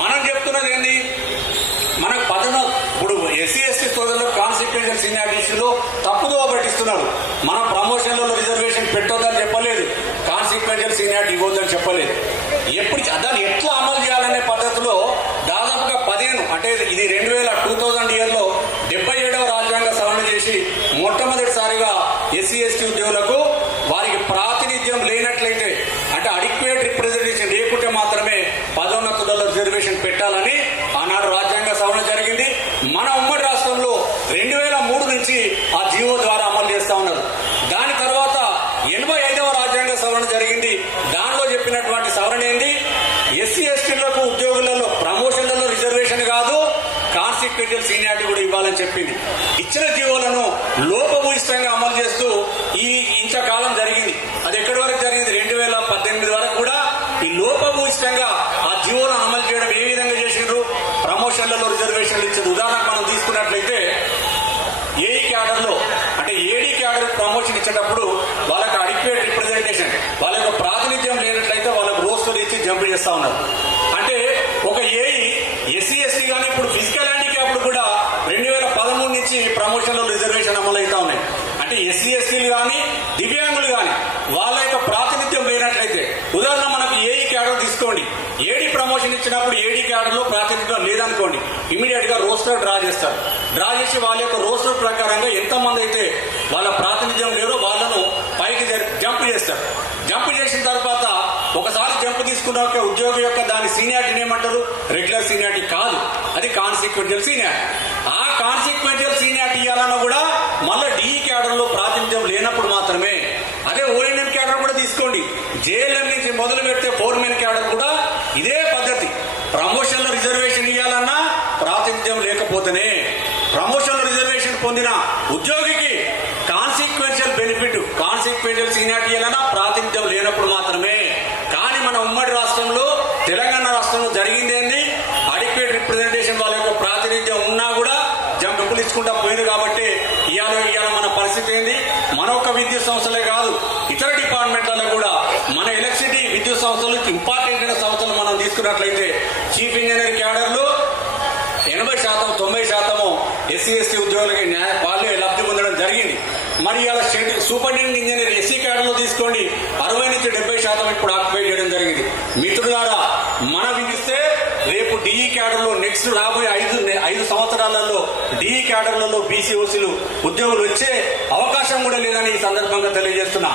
మనం చెప్తున్నది ఏంది, మనకు ఇప్పుడు ఎస్సీ ఎస్టీ సోదరులు కాన్సిక్వెన్షియల్ సీనియారిటీ ఇష్యూలో తప్పుదో పట్టిస్తున్నారు. మనం ప్రమోషన్లలో రిజర్వేషన్ పెట్టొద్దని చెప్పలేదు, కాన్సిక్వెన్షియల్ సీనియారిటీ ఇవ్వద్దని చెప్పలేదు. దాన్ని ఎట్లా అమలు చేయాలనే పద్ధతిలో దాదాపుగా 15 అంటే ఇది 2000 ఇయర్లో 77వ రాజ్యాంగ సవరణ చేసి మొట్టమొదటిసారిగా ఎస్సీ ఎస్టీ ఉద్యోగులకు వారికి ప్రాతినిధ్యం లేనట్లయితే అంటే అడిక్వేట్ రిప్రజెంటేషన్ లేకుంటే మాత్రమే పదోన్నతులలో రిజర్వేషన్ పెట్టాలని ఆనాడు రాజ్యాంగ సవరణ జరిగింది. మన ఉమ్మడి రాష్ట్రంలో 2003 నుంచి ఆ జీవో ద్వారా అమలు చేస్తా ఉన్నారు. దాని తర్వాత 85వ రాజ్యాంగ సవరణ జరిగింది. దానిలో చెప్పినటువంటి సవరణ ఏంది, ఎస్సీ ఎస్టీలకు ఉద్యోగులలో ప్రమోషన్లలో రిజర్వేషన్ కాదు, కాన్సిక్వెన్షియల్ సీనియారిటీ కూడా ఇవ్వాలని చెప్పింది. ఇచ్చిన జీవోలను లోపభూయిష్టంగా అమలు చేస్తూ ఇంతకాలం జరిగింది. అది ఎక్కడి వరకు జరిగింది, 2018 వరకు కూడా ఈ లోపభూయిష్టంగా ఆ జీవోలను అమలు చేయడం ఏ విధంగా చేసిండ్రు, ప్రమోషన్లలో రిజర్వేషన్లు ఇచ్చింది. ఉదాహరణకు మనం తీసుకున్నట్లయితే ఏఈ క్యాడర్లో అంటే ఏడీ క్యాడర్ ప్రమోషన్ ఇచ్చేటప్పుడు వాళ్ళకి అడిక్వేట్ రిప్రజెంటేషన్ వాళ్ళకు ప్రాతినిధ్యం లేనట్లయితే వాళ్ళకు రోస్టర్ ఇచ్చి జంప్ చేస్తా ఉన్నారు. అంటే ఒక ఏఈ ఎస్సీ ఎస్టీ కానీ ఇప్పుడు ఫిజికల్ హ్యాండిక్యాప్డ్ కూడా 2013 నుంచి ప్రమోషన్లో రిజర్వేషన్ అమలు అవుతా ఉన్నాయి. అంటే ఎస్సీ ఎస్టీలు కానీ దివ్యాంగులు కానీ వాళ్ళ యొక్క ప్రాతినిధ్యం లేనట్లయితే, ఉదాహరణ మనకు ఏఈ క్యాడర్ తీసుకోండి, ఏడీ ప్రమోషన్ ఇచ్చినప్పుడు ఏడీ క్యాడర్ లో ప్రాతినిధ్యం లేదనుకోండి, ఇమీడియట్ గా రోస్టర్ డ్రా చేస్తారు. డ్రా చేసి వాళ్ళ యొక్క రోస్టర్ ప్రకారంగా ఎంతమంది అయితే వాళ్ళ ప్రాతినిధ్యం లేరో వాళ్ళను పైకి జంప్ చేస్తారు. జంప్ చేసిన తర్వాత ఒకసారి జంప్ తీసుకున్న ఉద్యోగి యొక్క దాని సీనియారిటీని ఏమంటారు, రెగ్యులర్ సీనియారిటీ కాదు, అది కాన్సిక్వెన్షియల్ సీనియారిటీ. ఆ కాన్సిక్వెన్షియల్ సీనియారిటీ ఇవ్వాలన్నా కూడా మళ్ళీ డిఈ క్యాడర్ లో ప్రాతినిధ్యం లేనప్పుడు మాత్రమే. అదే ఓఎన్ఎం క్యాడర్ కూడా తీసుకోండి, జేఎల్ఎం నుంచి మొదలు పెడితే ఫోర్మెన్ క్యాడర్ కూడా ఇదే పద్ధతి. ప్రమోషన్ లో రిజర్వేషన్ ఇవ్వాలన్నా ప్రాతినిధ్యం లేకపోతేనే, ప్రమోషన్ లో రిజర్వేషన్ పొందిన ఉద్యోగికి కాన్సిక్వెన్షియల్ బెనిఫిట్ కాన్సిక్వెన్షియల్ సీనియారిటీ ఇవ్వాలన్నా ప్రాతినిధ్యం లేనప్పుడు మాత్రమే. కానీ మన ఉమ్మడి రాష్ట్రంలో తెలంగాణ రాష్ట్రంలో జరిగింది ఏంది, అడిక్వేట్ రిప్రజెంటేషన్ వాళ్ళ యొక్క ప్రాతినిధ్యం ఉన్నా కూడా జంపులు ఇచ్చుకుంటా పోయింది. కాబట్టి ఇవాళ మన పరిస్థితి ఏంది, మన ఒక్క విద్యుత్ సంస్థలే కాదు ఇతర డిపార్ట్మెంట్లలో కూడా మన ఎలక్ట్రిసిటీ విద్యుత్ సంస్థలు ఇంపార్టెంట్ అయిన సంస్థలు మనం తీసుకున్నట్లయితే చీఫ్ ఇంజనీర్ క్యాడర్లు 80% 90% ఎస్సీ ఎస్టీ ఉద్యోగులకి వాళ్ళే లబ్ధి పొందడం జరిగింది. మరి ఇలా సూపరింటెండెంట్ ఇంజనీర్ ఎస్సీ క్యాడర్లో తీసుకోండి, 60 నుంచి 70% ఇప్పుడు ఆక్యుపై చేయడం జరిగింది. మిత్రులారా, మనం విధిస్తే రేపు డిఈ క్యాడర్లో నెక్స్ట్ రాబోయే 5 సంవత్సరాలలో డిఈ క్యాడర్లలో బీసీ ఓసీలు ఉద్యోగులు వచ్చే అవకాశం కూడా లేదని ఈ సందర్భంగా తెలియజేస్తున్నా.